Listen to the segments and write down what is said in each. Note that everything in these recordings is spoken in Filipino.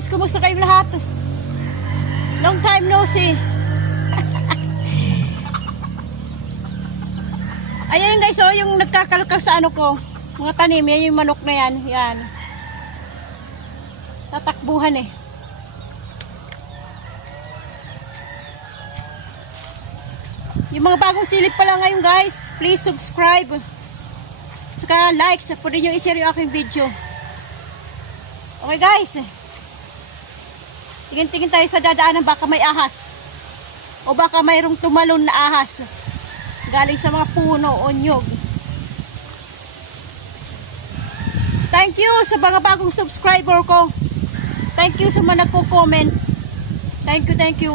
guys, kumusta kayong lahat? Long time no see. Ayan guys, oh, yung nagkakalkal sa ano ko. Mga tanim, yan yung manok na yan. Yan. Tatakbuhan eh. Yung mga bagong silip pala ngayon guys, please subscribe. Tsaka likes, pwede nyo i-share yung aking video. Okay guys. Tingin-tingin tayo sa dadaanan baka may ahas. O baka mayroong tumalon na ahas. Galing sa mga puno o nyog. Thank you sa mga bagong subscriber ko. Thank you sa mga nagko-comment. Thank you, thank you.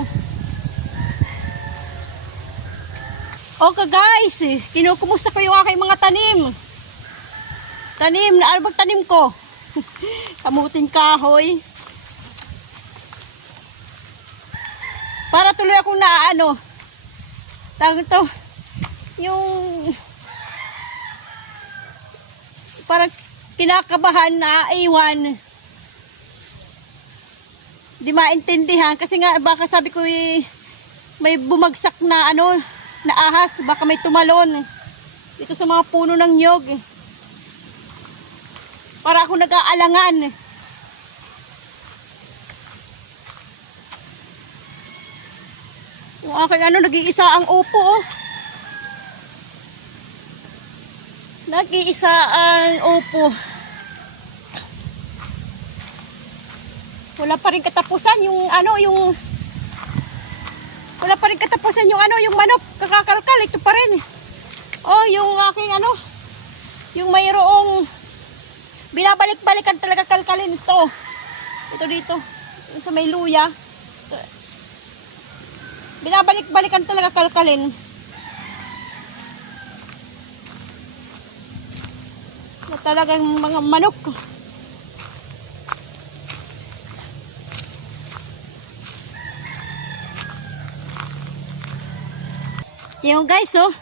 Okay guys, kinukumusta ko yung aking mga tanim. Tanim, na ano tanim ko? Kamuting kahoy. Para tuloy akong naaano. Tawag to. Yung parang kinakabahan na iwan. Di maintindihan kasi nga baka sabi ko eh, may bumagsak na ano na ahas, baka may tumalon. Dito sa mga puno ng nyog. Para ako nag-aalangan. Yung aking ano, nag-iisa ang upo oh. Nag-iisa ang upo. Wala pa rin katapusan yung ano, yung wala pa rin katapusan yung ano, yung manok, kakakalkal, ito pa rin. Oh, yung aking ano, yung mayroong binabalik-balikan talaga kalkalin ito. Ito dito, sa may luya. Binabalik-balikan talaga kalkalin. Na talagang mga manok. Yung guys, oh.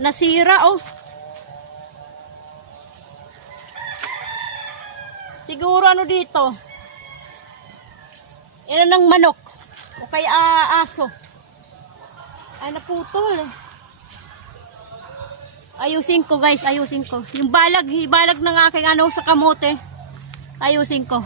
Nasira, oh. Siguro ano dito. Yan ng manok. O kaya ah, aso. Ay, naputol. Ayusin ko, guys. Ayusin ko. Yung balag, balag ng aking ano sa kamote. Ayusin ko.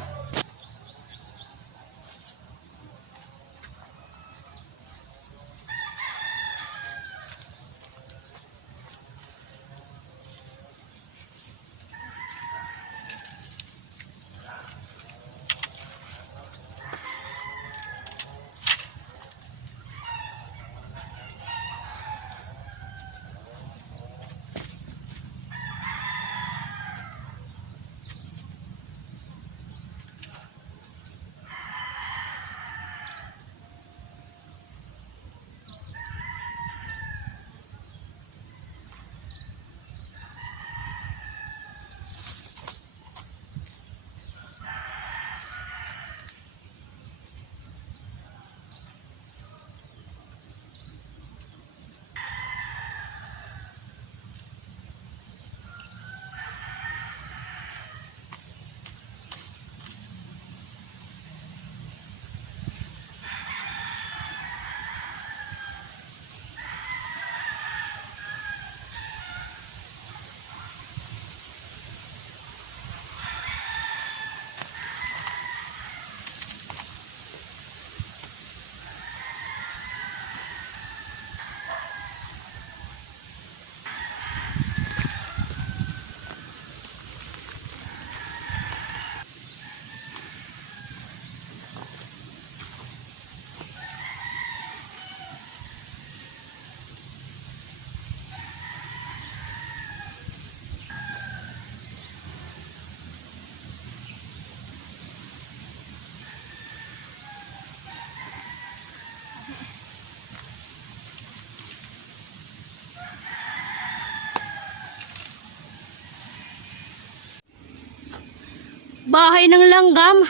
Bahay ng langgam.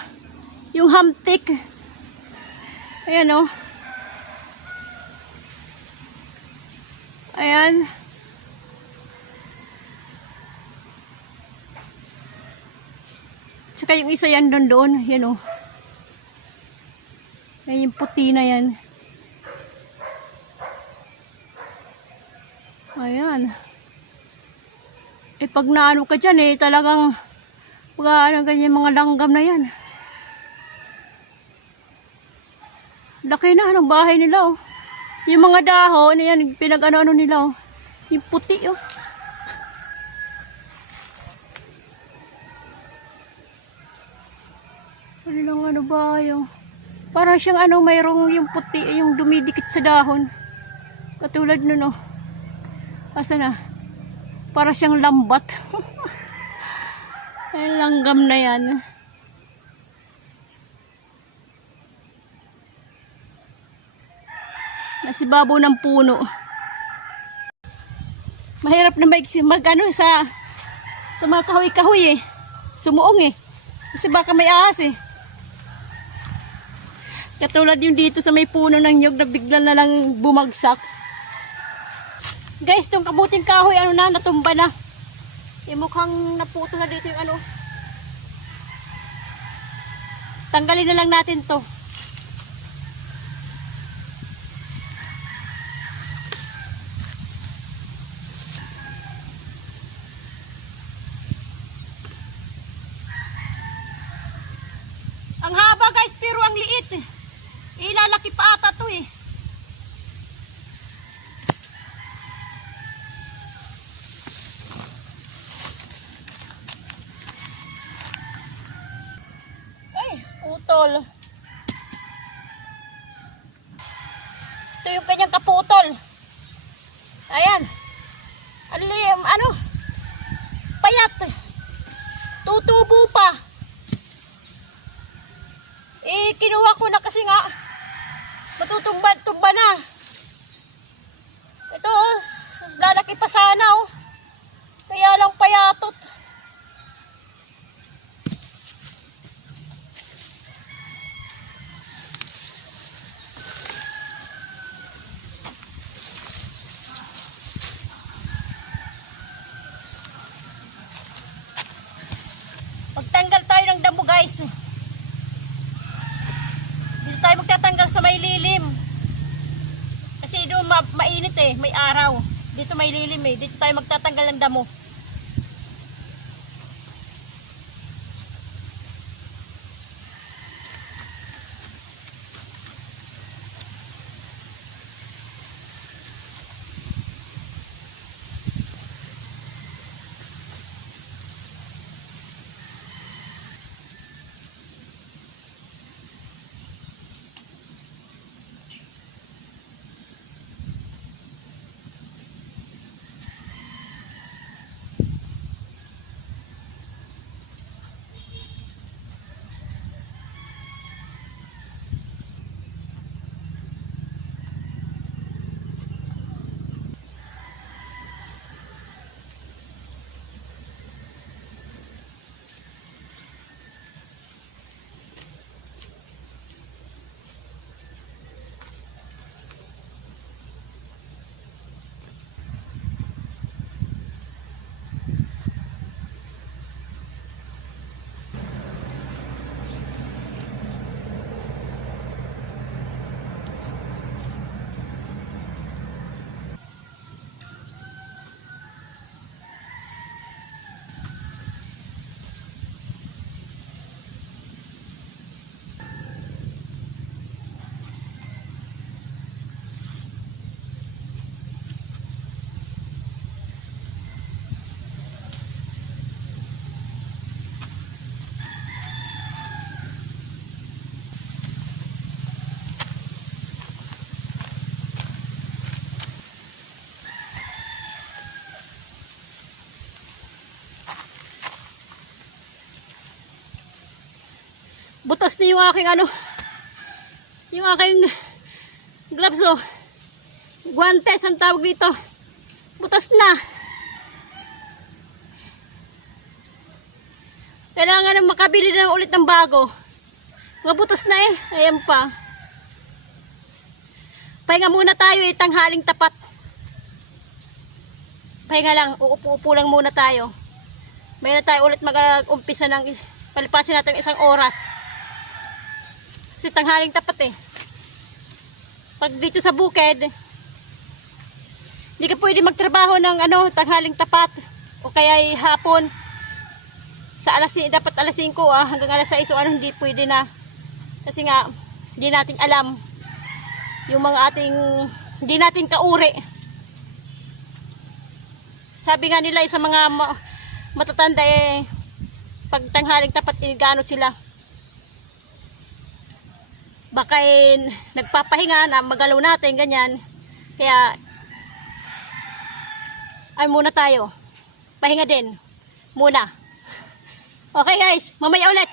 Yung hamtik. Ayan oh. Ayan. Tsaka yung isa yan doon doon. Yan o. Yan yung puti na yan. Ayan. Eh pag naano ka dyan eh, talagang pag ano ganyan mga langgam na yan. Laki na ng bahay nila oh. Yung mga dahon, yan, pinag-ano-ano nila oh. Yung puti oh. Ano ano ba yung... Parang siyang ano, mayroong yung puti, yung dumidikit sa dahon. Katulad nun oh. Asa na? Para siyang lambat. Ay, langgam na yan. Nasibabaw ng puno. Mahirap na mag, mag ano, sa sa mga kahoy-kahoy eh. Sumuong eh. Kasi baka may ahas eh. Katulad yung dito sa may puno ng nyog na bigla na lang bumagsak. Guys, tong kabuting kahoy, ano na, natumba na. Eh, mukhang naputo na dito yung ano. Tanggalin na lang natin to. Ang haba guys, pero ang liit. Ilalaki pa ata to eh. Ay, putol. Ito yung kanyang kaputol. Ayan. Alim, ano? Payat. Tutubo pa. Eh, kinuha ko na kasi nga matutumba-tumba na. Ito, oh, lalaki pa sana, oh. Kaya lang payatot. Magtanggal tayo ng damo, guys. Dito tayo magtatanggal sa may lilim. Kasi doon ma- mainit eh, may araw. Dito may lilim eh. Dito tayo magtatanggal ng damo. Butas na yung aking ano, yung aking gloves oh. Guantes ang tawag dito. Butas na. Kailangan na makabili na ulit ng bago. Mga butas na eh. Ayan pa. Pahinga muna tayo eh, tanghaling tapat. Pahinga lang, uupo-upo lang muna tayo. May na tayo ulit mag-umpisa ng Palipasin natin isang oras. Kasi tanghaling tapat eh. Pag dito sa bukid, hindi ka pwede magtrabaho ng ano, tanghaling tapat o kaya ay hapon. Sa alas, dapat alas 5 ah, hanggang alas 6 o ano, hindi pwede na. Kasi nga, hindi natin alam yung mga ating, hindi natin kauri. Sabi nga nila eh, sa mga ma- matatanda eh, pag tanghaling tapat, eh, gaano sila. Baka eh, nagpapahinga na magalaw natin, ganyan. Kaya, ay muna tayo. Pahinga din. Muna. Okay guys, mamaya ulit.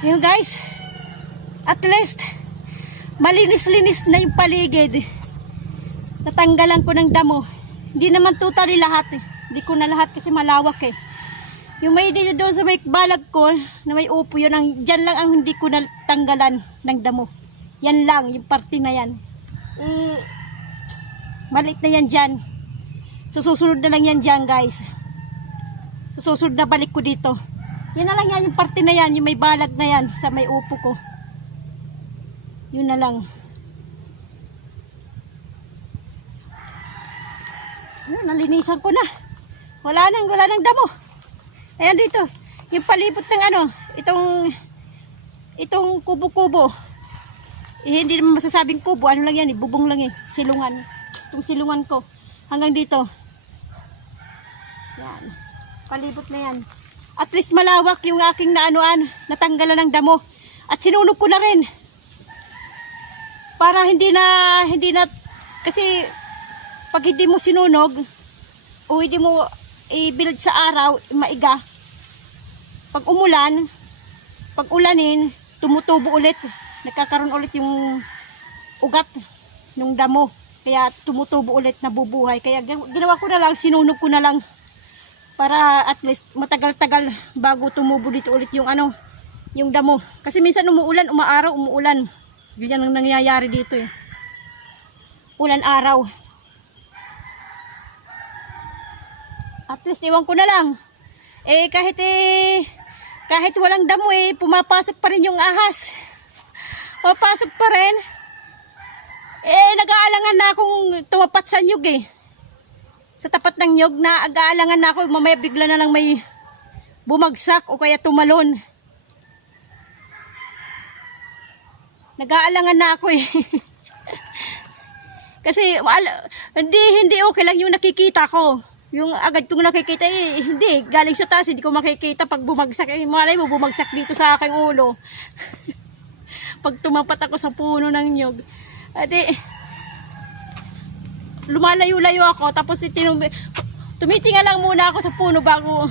Yun guys, at least, malinis-linis na yung paligid. Natanggalan ko ng damo. Hindi naman totally lahat eh. Hindi ko na lahat kasi malawak eh. Yung may dito doon sa may balag ko, na may upo yun, ang, dyan lang ang hindi ko natanggalan ng damo. Yan lang, yung parte na yan. Eh, balik na yan dyan. So, susunod na lang yan dyan, guys. So, susunod na balik ko dito. Yan na lang yan, yung parte na yan, yung may balag na yan, sa may upo ko. Yun na lang. Yun, nalinisan ko na. Wala nang, wala nang damo. Ayan dito. Yung palibot ng ano, itong, itong kubo-kubo. Eh, hindi naman masasabing kubo. Ano lang yan eh, bubong lang eh. Silungan. Itong silungan ko. Hanggang dito. Yan. Palibot na yan. At least malawak yung aking naanuan. Natanggalan ng damo. At sinunog ko na rin. Para hindi na, hindi na, kasi pag hindi mo sinunog, o hindi mo i-build sa araw, maiga. Pag umulan, pag ulanin, tumutubo ulit. Nagkakaroon ulit yung ugat ng damo. Kaya tumutubo ulit, nabubuhay. Kaya gin- ginawa ko na lang, sinunog ko na lang. Para at least matagal-tagal bago tumubo dito ulit yung ano, yung damo. Kasi minsan umuulan, umaaraw, umuulan. Ganyan ang nangyayari dito eh. Ulan araw. At least iwan ko na lang. Eh kahit eh kahit walang damo eh pumapasok pa rin yung ahas. Papasok pa rin. Eh nag-aalangan na akong tumapat sa nyug eh. Sa tapat ng nyug na ag-aalangan na ako mamaya bigla na lang may bumagsak o kaya tumalon. Nag-aalangan na ako eh. Kasi hindi hindi okay lang yung nakikita ko. Yung agad kong nakikita eh hindi galing sa taas hindi ko makikita pag bumagsak eh malay mo bumagsak dito sa aking ulo. pag tumapat ako sa puno ng nyog. Ade lumalayo-layo ako tapos itinum tumitinga lang muna ako sa puno bago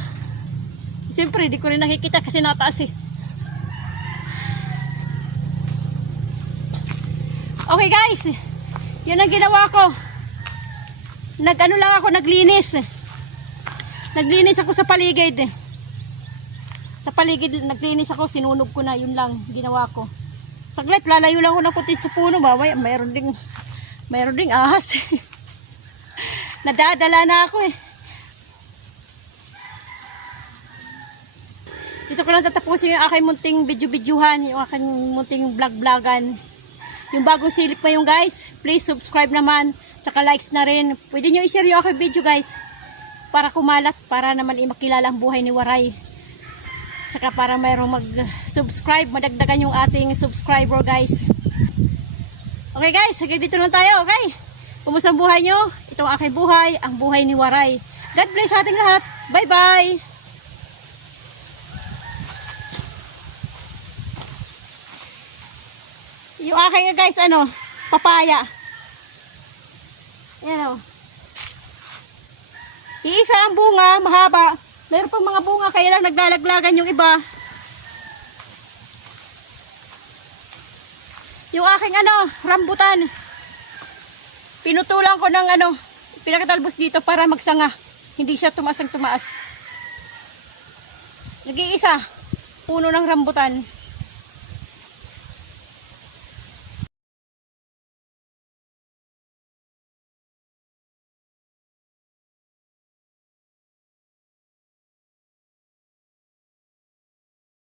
Siyempre, di ko rin nakikita kasi nataas eh. Okay guys, yun ang ginawa ko. Nag-ano lang ako, naglinis. Naglinis ako sa paligid. Sa paligid, naglinis ako, sinunog ko na, yun lang ginawa ko. Saglit, lalayo lang ako ng kunti sa puno ba? May, mayroon ding, mayroon ding ahas. Nadadala na ako eh. Dito ko lang tatapusin yung aking munting video-videohan, yung aking munting vlog-vlogan. Yung bagong silip ngayon guys, please subscribe naman, tsaka likes na rin. Pwede nyo i-share yung aking video guys, para kumalat, para naman imakilala ang buhay ni Waray. Tsaka para mayroong mag-subscribe, madagdagan yung ating subscriber guys. Okay guys, hanggang dito lang tayo, okay? Kumusta ang buhay nyo? Ito ang aking buhay, ang buhay ni Waray. God bless sa ating lahat. Bye-bye! Yung aking guys, ano, papaya. Yan o. Iisa ang bunga, mahaba. Meron pang mga bunga, kaya lang naglalaglagan yung iba. Yung aking ano, rambutan. Pinutulan ko ng ano, pinakatalbos dito para magsanga. Hindi siya tumaas ang tumaas. Nag-iisa, puno ng rambutan.